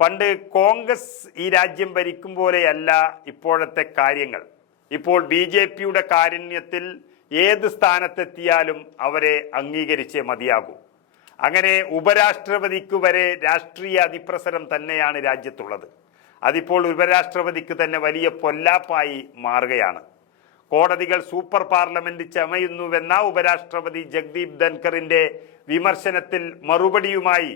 പണ്ട് കോൺഗ്രസ് ഈ രാജ്യം ഭരിക്കും പോലെയല്ല ഇപ്പോഴത്തെ കാര്യങ്ങൾ. ഇപ്പോൾ ബി ജെ പിയുടെ കാരുണ്യത്തിൽ ഏത് സ്ഥാനത്തെത്തിയാലും അവരെ അംഗീകരിച്ചേ മതിയാകൂ. അങ്ങനെ ഉപരാഷ്ട്രപതിക്ക് വരെ രാഷ്ട്രീയ അതിപ്രസരം തന്നെയാണ് രാജ്യത്തുള്ളത്. അതിപ്പോൾ ഉപരാഷ്ട്രപതിക്ക് തന്നെ വലിയ പൊല്ലാപ്പായി മാറുകയാണ്. കോടതികൾ സൂപ്പർ പാർലമെന്റ് ചമയുന്നുവെന്ന ഉപരാഷ്ട്രപതി ജഗ്ദീപ് ധൻഖറിന്റെ വിമർശനത്തിൽ മറുപടിയുമായി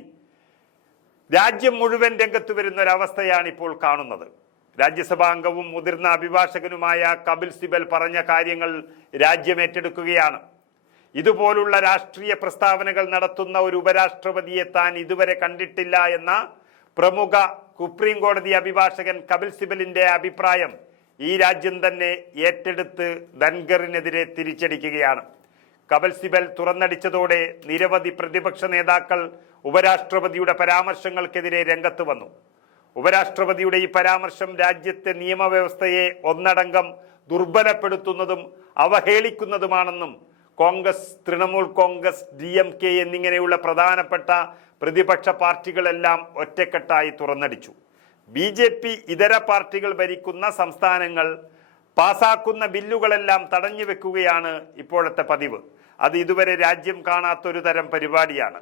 രാജ്യം മുഴുവൻ രംഗത്ത് വരുന്ന ഒരവസ്ഥയാണ് ഇപ്പോൾ കാണുന്നത്. രാജ്യസഭാംഗവും മുതിർന്ന അഭിഭാഷകനുമായ കപിൽ സിബൽ പറഞ്ഞ കാര്യങ്ങൾ രാജ്യം ഏറ്റെടുക്കുകയാണ്. ഇതുപോലുള്ള രാഷ്ട്രീയ പ്രസ്താവനകൾ നടത്തുന്ന ഒരു ഉപരാഷ്ട്രപതിയെ താൻ ഇതുവരെ കണ്ടിട്ടില്ല എന്ന പ്രമുഖ സുപ്രീം കോടതി അഭിഭാഷകൻ കപിൽ സിബലിന്റെ അഭിപ്രായം ഈ രാജ്യം തന്നെ ഏറ്റെടുത്ത് ധൻഗറിനെതിരെ തിരിച്ചടിക്കുകയാണ്. കപിൽ സിബൽ തുറന്നടിച്ചതോടെ നിരവധി പ്രതിപക്ഷ നേതാക്കൾ ഉപരാഷ്ട്രപതിയുടെ പരാമർശങ്ങൾക്കെതിരെ രംഗത്ത് വന്നു. ഉപരാഷ്ട്രപതിയുടെ ഈ പരാമർശം രാജ്യത്തെ നിയമവ്യവസ്ഥയെ ഒന്നടങ്കം ദുർബലപ്പെടുത്തുന്നതും അവഹേളിക്കുന്നതുമാണെന്നും Congress Trinamool Congress D M K എന്നിങ്ങനെയുള്ള പ്രധാനപ്പെട്ട പ്രതിപക്ഷ പാർട്ടികളെല്ലാം ഒറ്റക്കെട്ടായി തുറന്നടിച്ചു. ബി ജെ പി ഇതര പാർട്ടികൾ ഭരിക്കുന്ന സംസ്ഥാനങ്ങൾ പാസാക്കുന്ന ബില്ലുകളെല്ലാം തടഞ്ഞു വെക്കുകയാണ് ഇപ്പോഴത്തെ പതിവ്. അത് ഇതുവരെ രാജ്യം കാണാത്തൊരു തരം പരിപാടിയാണ്.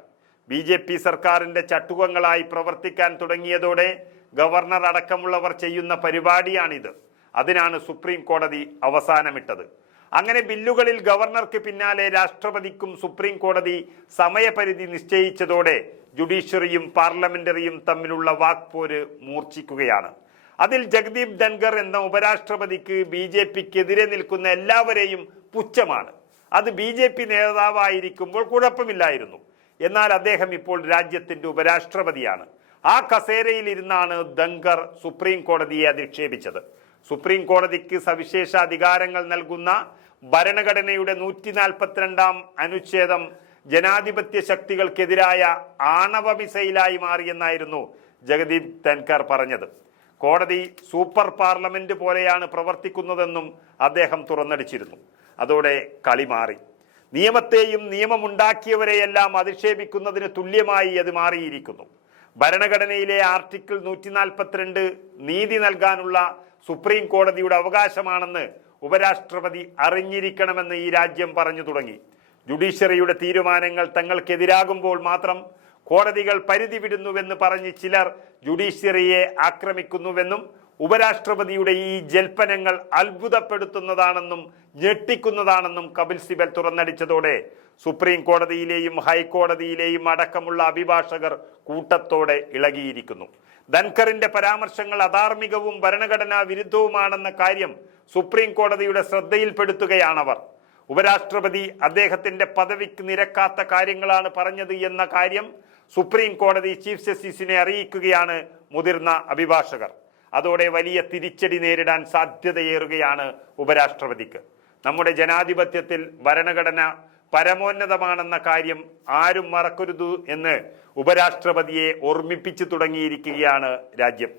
ബി ജെ പി സർക്കാരിന്റെ ചട്ടുകങ്ങളായി പ്രവർത്തിക്കാൻ തുടങ്ങിയതോടെ ഗവർണർ അടക്കമുള്ളവർ ചെയ്യുന്ന പരിപാടിയാണിത്. അതിനാണ് സുപ്രീം കോടതി അവസാനമിട്ടത്. അങ്ങനെ ബില്ലുകളിൽ ഗവർണർക്ക് പിന്നാലെ രാഷ്ട്രപതിക്കും സുപ്രീം കോടതി സമയപരിധി നിശ്ചയിച്ചതോടെ ജുഡീഷ്യറിയും പാർലമെന്ററിയും തമ്മിലുള്ള വാക്പോര് മൂർച്ഛിക്കുകയാണ്. അതിൽ ജഗദീപ് ധൻഖർ എന്ന ഉപരാഷ്ട്രപതിക്ക് ബി ജെ നിൽക്കുന്ന എല്ലാവരെയും പുച്ഛമാണ്. അത് ബി ജെ പി നേതാവായിരിക്കുമ്പോൾ കുഴപ്പമില്ലായിരുന്നു. എന്നാൽ അദ്ദേഹം ഇപ്പോൾ രാജ്യത്തിന്റെ ഉപരാഷ്ട്രപതിയാണ്. ആ കസേരയിൽ ഇരുന്നാണ് ധൻഖർ സുപ്രീം കോടതിയെ അധിക്ഷേപിച്ചത്. സുപ്രീം കോടതിക്ക് സവിശേഷ അധികാരങ്ങൾ നൽകുന്ന ഭരണഘടനയുടെ നൂറ്റി നാൽപ്പത്തിരണ്ടാം അനുച്ഛേദം ജനാധിപത്യ ശക്തികൾക്കെതിരായ ആണവ മിസൈലായി മാറിയെന്നായിരുന്നു ജഗദീപ് ധൻകർ പറഞ്ഞത്. കോടതി സൂപ്പർ പാർലമെന്റ് പോലെയാണ് പ്രവർത്തിക്കുന്നതെന്നും അദ്ദേഹം തുറന്നടിച്ചിരുന്നു. അതോടെ കളി മാറി. നിയമത്തെയും നിയമമുണ്ടാക്കിയവരെയെല്ലാം അധിക്ഷേപിക്കുന്നതിന് തുല്യമായി അത് മാറിയിരിക്കുന്നു. ഭരണഘടനയിലെ ആർട്ടിക്കിൾ നൂറ്റി നാൽപ്പത്തിരണ്ട് നീതി നൽകാനുള്ള സുപ്രീം കോടതിയുടെ അവകാശമാണെന്ന് ഉപരാഷ്ട്രപതി അറിഞ്ഞിരിക്കണമെന്ന് ഈ രാജ്യം പറഞ്ഞു തുടങ്ങി. ജുഡീഷ്യറിയുടെ തീരുമാനങ്ങൾ തങ്ങൾക്കെതിരാകുമ്പോൾ മാത്രം കോടതികൾ പരിധി വിടുന്നുവെന്ന് പറഞ്ഞ് ചിലർ ജുഡീഷ്യറിയെ ആക്രമിക്കുന്നുവെന്നും ഉപരാഷ്ട്രപതിയുടെ ഈ ജൽപ്പനങ്ങൾ അത്ഭുതപ്പെടുത്തുന്നതാണെന്നും ഞെട്ടിക്കുന്നതാണെന്നും കപിൽ സിബൽ തുറന്നടിച്ചതോടെ സുപ്രീം കോടതിയിലെയും ഹൈക്കോടതിയിലെയും അടക്കമുള്ള അഭിഭാഷകർ കൂട്ടത്തോടെ ഇളകിയിരിക്കുന്നു. ധൻഖറിന്റെ പരാമർശങ്ങൾ അധാർമികവും ഭരണഘടനാ വിരുദ്ധവുമാണെന്ന കാര്യം സുപ്രീം കോടതിയുടെ ശ്രദ്ധയിൽപ്പെടുത്തുകയാണവർ. ഉപരാഷ്ട്രപതി അദ്ദേഹത്തിന്റെ പദവിക്ക് നിരക്കാത്ത കാര്യങ്ങളാണ് പറഞ്ഞത് എന്ന കാര്യം സുപ്രീം കോടതി ചീഫ് ജസ്റ്റിസിനെ അറിയിക്കുകയാണ് മുതിർന്ന അഭിഭാഷകർ. അതോടെ വലിയ തിരിച്ചടി നേരിടാൻ സാധ്യതയേറുകയാണ് ഉപരാഷ്ട്രപതിക്ക്. നമ്മുടെ ജനാധിപത്യത്തിൽ ഭരണഘടന പരമോന്നതമാണെന്ന കാര്യം ആരും മറക്കരുത് എന്ന് ഉപരാഷ്ട്രപതിയെ ഓർമ്മിപ്പിച്ചു തുടങ്ങിയിരിക്കുകയാണ് രാജ്യം.